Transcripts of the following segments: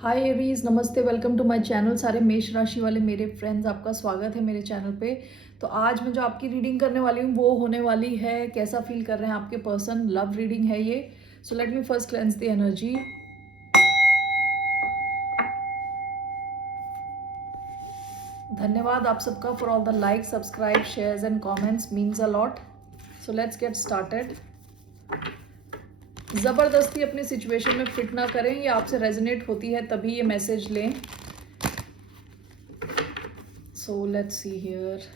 हाय Aries, नमस्ते, welcome to my channel. सारे मेष राशि वाले मेरे फ्रेंड्स, आपका स्वागत है मेरे चैनल पे। तो आज मैं जो आपकी रीडिंग करने वाली हूँ वो होने वाली है कैसा फील कर रहे हैं आपके पर्सन। लव रीडिंग है ये। So let me first cleanse the energy. धन्यवाद आप सबका for all the like, subscribe, shares and comments, means a lot. So let's get started. ज़बरदस्ती अपनी सिचुएशन में फिट ना करें, ये आपसे रेजोनेट होती है तभी ये मैसेज लें। सो लेट्स सी हियर,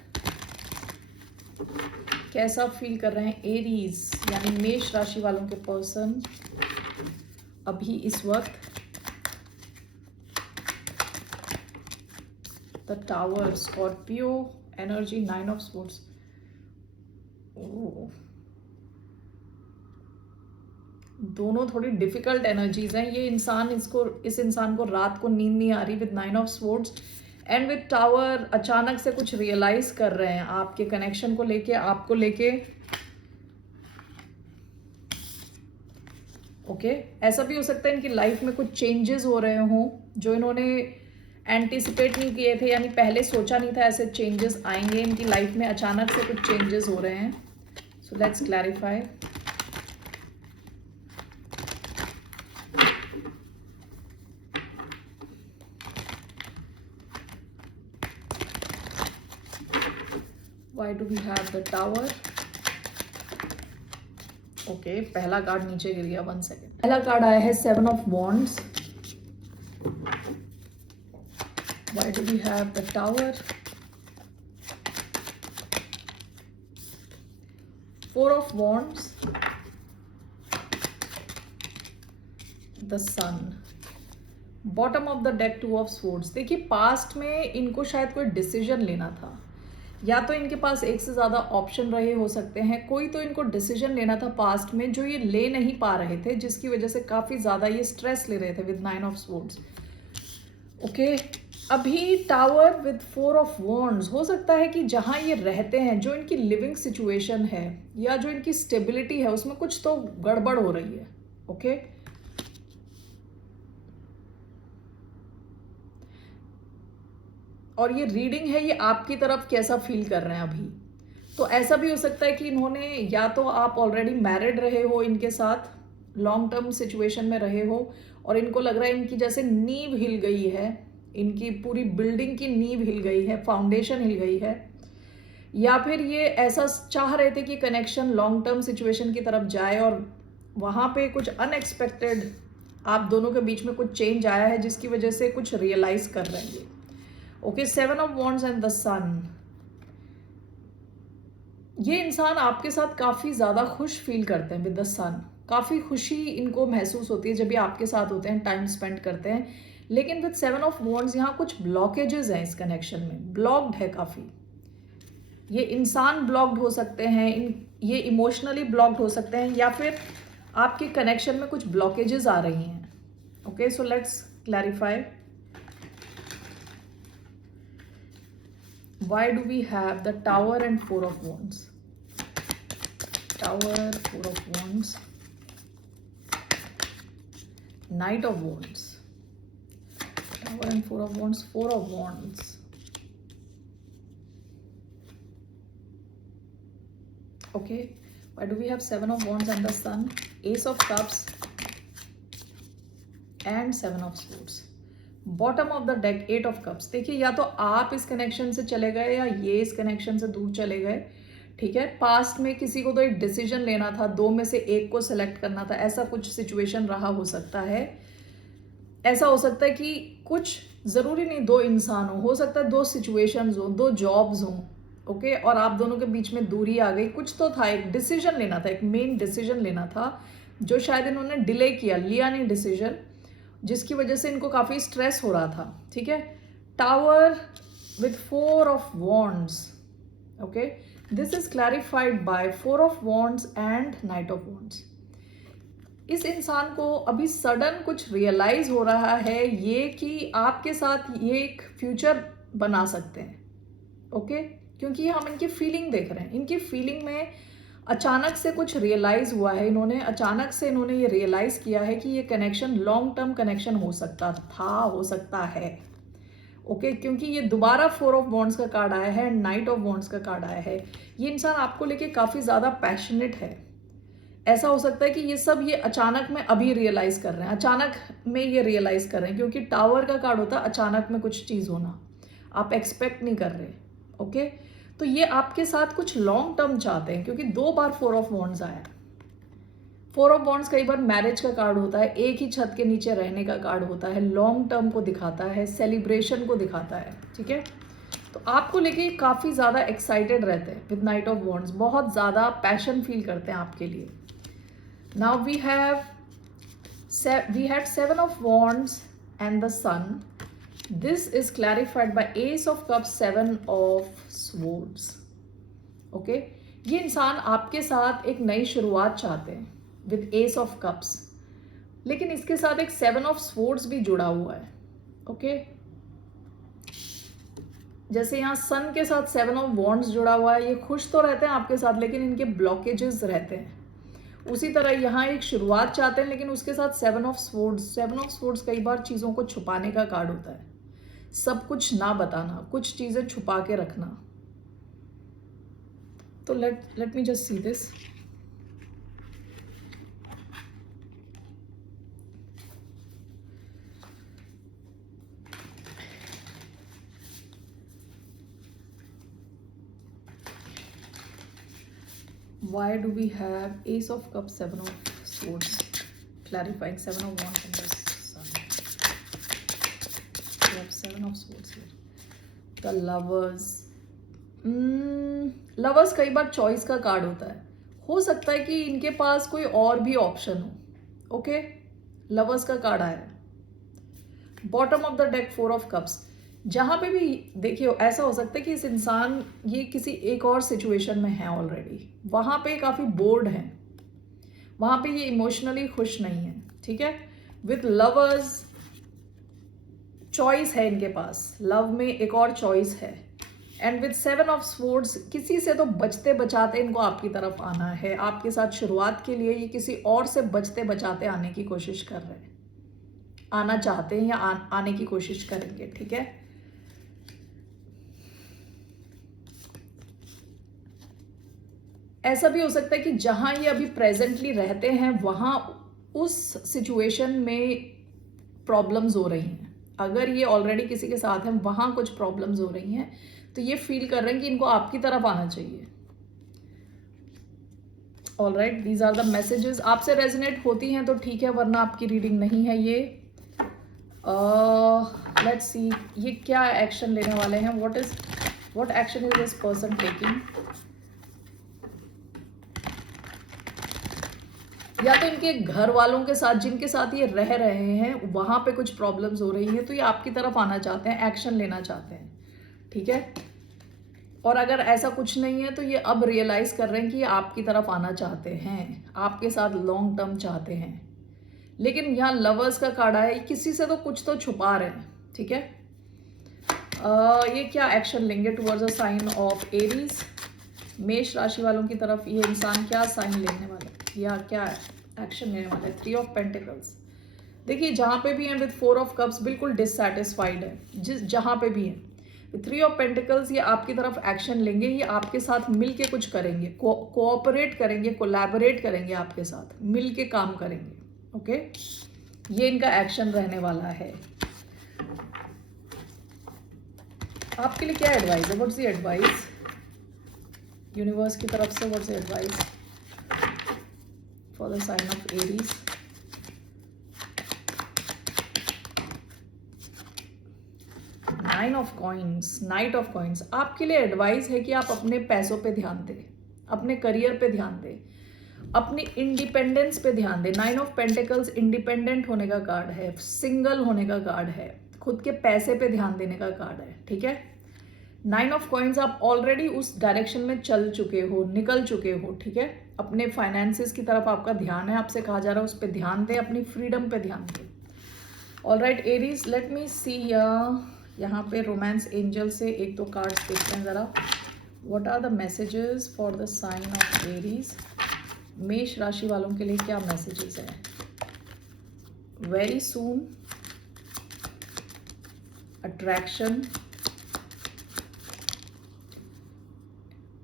कैसा फील कर रहे हैं एरीज यानी मेष राशि वालों के पर्सन अभी इस वक्त। The tower, Scorpio energy, 9 of sports. दोनों थोड़ी डिफिकल्ट एनर्जीज हैं। ये इंसान इस इंसान को रात को नींद नहीं आ रही with 9 of sports and with tower. अचानक से कुछ रियलाइज कर रहे हैं आपके कनेक्शन को लेके, आपको लेके। ओके, ऐसा भी हो सकता है इनकी लाइफ में कुछ चेंजेस हो रहे हों जो इन्होंने एंटिसिपेट नहीं किए थे, यानी पहले सोचा नहीं था ऐसे चेंजेस आएंगे इनकी लाइफ में। अचानक से कुछ चेंजेस हो रहे हैं। So let's clarify. Why do we have the tower? Okay, पहला कार्ड नीचे गिर गया, 1 सेकेंड। पहला कार्ड आया है 7 of wands. Why do we have the tower? 4 of wands, the sun, bottom of the deck 2 of swords। देखिए, past में इनको शायद कोई डिसीजन लेना था, या तो इनके पास एक से ज़्यादा ऑप्शन रहे हो सकते हैं। कोई तो इनको डिसीजन लेना था पास्ट में जो ये ले नहीं पा रहे थे, जिसकी वजह से काफ़ी ज़्यादा ये स्ट्रेस ले रहे थे विद 9 ऑफ स्वर्ड्स। ओके, अभी टावर विद 4 ऑफ वॉन्ड्स। हो सकता है कि जहाँ ये रहते हैं, जो इनकी लिविंग सिचुएशन है या जो इनकी स्टेबिलिटी है, उसमें कुछ तो गड़बड़ हो रही है। ओके, और ये रीडिंग है, ये आपकी तरफ कैसा फील कर रहे हैं अभी। तो ऐसा भी हो सकता है कि इन्होंने, या तो आप ऑलरेडी मैरिड रहे हो इनके साथ, लॉन्ग टर्म सिचुएशन में रहे हो और इनको लग रहा है इनकी जैसे नींव हिल गई है, इनकी पूरी बिल्डिंग की नींव हिल गई है, फाउंडेशन हिल गई है। या फिर ये ऐसा चाह रहे थे कि कनेक्शन लॉन्ग टर्म सिचुएशन की तरफ जाए और वहाँ पे कुछ अनएक्सपेक्टेड आप दोनों के बीच में कुछ चेंज आया है जिसकी वजह से कुछ रियलाइज कर रहे हैं। Okay, 7 of wands and the sun. ये इंसान आपके साथ काफ़ी ज़्यादा खुश फील करते हैं विद द सन। काफ़ी खुशी इनको महसूस होती है जब भी आपके साथ होते हैं, टाइम स्पेंड करते हैं। लेकिन विद 7 ऑफ वॉन्ड्स यहाँ कुछ ब्लॉकेजेस हैं इस कनेक्शन में, ब्लॉक्ड है काफ़ी। ये इंसान ब्लॉक्ड हो सकते हैं, ये इमोशनली ब्लॉक्ड हो सकते हैं, या फिर आपके कनेक्शन में कुछ ब्लॉकेजेस आ रही हैं। Okay, so let's clarify. Why do we have the tower and 4 of wands? Tower, 4 of wands, knight of wands, tower and 4 of wands, 4 of wands. Okay, why do we have 7 of wands and the sun, ace of cups and 7 of swords? Bottom of the deck 8 of cups. देखिए, या तो आप इस connection से चले गए या ये इस कनेक्शन से दूर चले गए। ठीक है, पास्ट में किसी को तो एक डिसीजन लेना था, दो में से एक को सेलेक्ट करना था, ऐसा कुछ सिचुएशन रहा हो सकता है। ऐसा हो सकता है कि कुछ ज़रूरी नहीं दो इंसान हो सकता है दो सिचुएशंस हो, दो जॉब्स हों। ओके, और आप दोनों के बीच में दूरी आ गई। कुछ तो था, एक डिसीजन लेना था, एक मेन डिसीजन लेना था जो शायद इन्होंने डिले किया, लिया नहीं डिसीजन, जिसकी वजह से इनको काफ़ी स्ट्रेस हो रहा था। ठीक है, tower with 4 of wands. Okay, this is clarified by 4 of wands and knight of wands. इस इंसान को अभी सडन कुछ रियलाइज हो रहा है ये कि आपके साथ ये एक फ्यूचर बना सकते हैं। ओके, क्योंकि हम इनकी फीलिंग देख रहे हैं, इनकी फीलिंग में अचानक से कुछ रियलाइज हुआ है, इन्होंने अचानक से इन्होंने ये रियलाइज किया है कि ये कनेक्शन लॉन्ग टर्म कनेक्शन हो सकता था, हो सकता है। ओके क्योंकि ये दोबारा 4 ऑफ वॉन्ड्स का कार्ड आया है, नाइट ऑफ वॉन्ड्स का कार्ड आया है। ये इंसान आपको लेके काफ़ी ज़्यादा पैशनेट है। ऐसा हो सकता है कि ये सब ये अचानक में अभी रियलाइज़ कर रहे हैं, अचानक में ये रियलाइज़ कर रहे हैं, क्योंकि टावर का कार्ड होता है अचानक में कुछ चीज़ होना, आप एक्सपेक्ट नहीं कर रहे। ओके तो ये आपके साथ कुछ लॉन्ग टर्म चाहते हैं, क्योंकि 2 बार 4 ऑफ वॉन्ड्स आया है। 4 ऑफ वॉन्ड्स कई बार मैरिज का कार्ड होता है, एक ही छत के नीचे रहने का कार्ड होता है, लॉन्ग टर्म को दिखाता है, सेलिब्रेशन को दिखाता है। ठीक है तो आपको लेके काफ़ी ज़्यादा एक्साइटेड रहते हैं विद नाइट ऑफ वॉन्ड्स, बहुत ज़्यादा पैशन फील करते हैं आपके लिए। Now we had 7 of wands and the sun. This is clarified by ace of cups, 7 of swords. Okay ये इंसान आपके साथ एक नई शुरुआत चाहते हैं विद एस ऑफ कप्स, लेकिन इसके साथ एक 7 ऑफ स्वॉर्ड्स भी जुड़ा हुआ है। ओके जैसे यहाँ सन के साथ 7 ऑफ वॉन्ड्स जुड़ा हुआ है, ये खुश तो रहते हैं आपके साथ लेकिन इनके ब्लॉकेजेस रहते हैं। उसी तरह यहाँ एक शुरुआत चाहते हैं लेकिन उसके साथ 7 ऑफ स्वॉर्ड्स। 7 ऑफ स्वॉर्ड्स कई बार चीज़ों को छुपाने का कार्ड होता है, सब कुछ ना बताना, कुछ चीज़ें छुपा के रखना। तो let me just see this. Why do we have Ace of Cups, 7 of Swords, clarifying 7 of Wands in the Sun? We have 7 of Swords here. The Lovers. Lovers कई बार चॉइस का कार्ड होता है, हो सकता है कि इनके पास कोई और भी ऑप्शन हो। ओके लवर्स का कार्ड आया है। Bottom of the deck 4 of cups. जहां पे भी देखिए ऐसा हो सकता है कि इस इंसान ये किसी एक और सिचुएशन में है ऑलरेडी, वहां पे काफी बोर्ड है, वहां पे ये इमोशनली खुश नहीं है। ठीक है विथ लवर्स चॉइस है इनके पास, लव में एक और चॉइस है। एंड विथ 7 ऑफ स्वॉर्ड्स किसी से तो बचते बचाते इनको आपकी तरफ आना है, आपके साथ शुरुआत के लिए ये किसी और से बचते बचाते आने की कोशिश कर रहे हैं, आना चाहते हैं या आने की कोशिश करेंगे। ठीक है ऐसा भी हो सकता है कि जहां ये अभी प्रेजेंटली रहते हैं वहां उस सिचुएशन में प्रॉब्लम्स हो रही हैं। अगर ये ऑलरेडी किसी के साथ हैं वहां कुछ प्रॉब्लम्स हो रही हैं, तो ये फील कर रहे हैं कि इनको आपकी तरफ आना चाहिए। Alright these are the messages. आपसे रेजोनेट होती हैं तो ठीक है, वरना आपकी रीडिंग नहीं है ये। लेट्स सी ये क्या एक्शन लेने वाले हैं, what action is this person taking. या तो इनके घर वालों के साथ जिनके साथ ये रह रहे हैं वहां पे कुछ प्रॉब्लम्स हो रही हैं, तो ये आपकी तरफ आना चाहते हैं, एक्शन लेना चाहते हैं। ठीक है और अगर ऐसा कुछ नहीं है तो ये अब रियलाइज कर रहे हैं कि ये आपकी तरफ आना चाहते हैं, आपके साथ लॉन्ग टर्म चाहते हैं। लेकिन यहाँ लवर्स का कार्ड है, किसी से तो कुछ तो छुपा रहे हैं। ठीक है ये क्या एक्शन लेंगे towards a sign of Aries. मेष राशि वालों की तरफ ये इंसान क्या साइन लेने वाले या क्या एक्शन लेने वाले। 3 ऑफ पेंटिकल्स। देखिए जहां पे भी है विद 4 ऑफ कप्स बिल्कुल डिससैटिस्फाइड है, जहां पे भी है। 3 ऑफ पेंटिकल्स ये आपकी तरफ एक्शन लेंगे, ये आपके साथ मिलके कुछ करेंगे, कोऑपरेट करेंगे, कोलैबोरेट करेंगे, आपके साथ मिलके काम करेंगे। ओके ये इनका एक्शन रहने वाला है। आपके लिए क्या एडवाइस है, व्हाट्स द एडवाइस यूनिवर्स की तरफ से, what's the advice for the sign of Aries. Nine of coins, knight of coins. आपके लिए एडवाइस है कि आप अपने पैसों पे ध्यान दें, अपने करियर पे ध्यान दें, अपनी इंडिपेंडेंस पे ध्यान दें। 9 ऑफ पेंटिकल्स इंडिपेंडेंट होने का कार्ड है, सिंगल होने का कार्ड है, खुद के पैसे पे ध्यान देने का कार्ड है। ठीक है 9 ऑफ कॉइन्स आप ऑलरेडी उस डायरेक्शन में चल चुके हो, निकल चुके हो। ठीक है अपने फाइनेंसेस की तरफ आपका ध्यान है, आपसे कहा जा रहा है उस पर ध्यान दें, अपनी फ्रीडम पे ध्यान दें। ऑलराइट एरीज लेट मी सी यहाँ पे रोमांस एंजल से एक दो कार्ड्स देखते हैं ज़रा। What are the messages for the sign of Aries? मेष राशि वालों के लिए क्या मैसेजेस है? Very soon, attraction,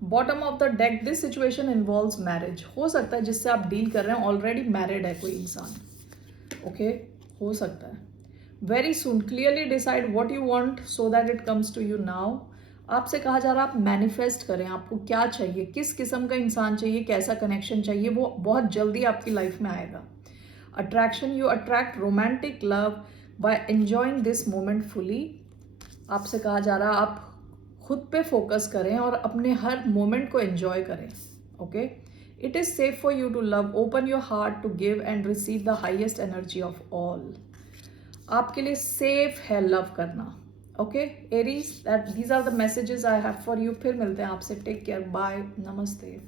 bottom of the deck, this situation involves marriage. हो सकता है जिससे आप डील कर रहे हैं ऑलरेडी मैरिड है कोई इंसान, ओके हो सकता है। Very soon, clearly decide what you want so that it comes to you now. आपसे कहा जा रहा है आप मैनिफेस्ट करें, आपको क्या चाहिए, किस किस्म का इंसान चाहिए, कैसा कनेक्शन चाहिए, वो बहुत जल्दी आपकी लाइफ में आएगा। Attraction, you attract romantic love by enjoying this moment fully. आपसे कहा जा रहा है आप खुद पे फोकस करें और अपने हर मोमेंट को एंजॉय करें, okay. It is safe for you to love, open your heart to give and receive the highest energy of all. आपके लिए सेफ है लव करना, okay Aries. That these are the messages I have for you. फिर मिलते हैं आपसे, take care, bye, नमस्ते।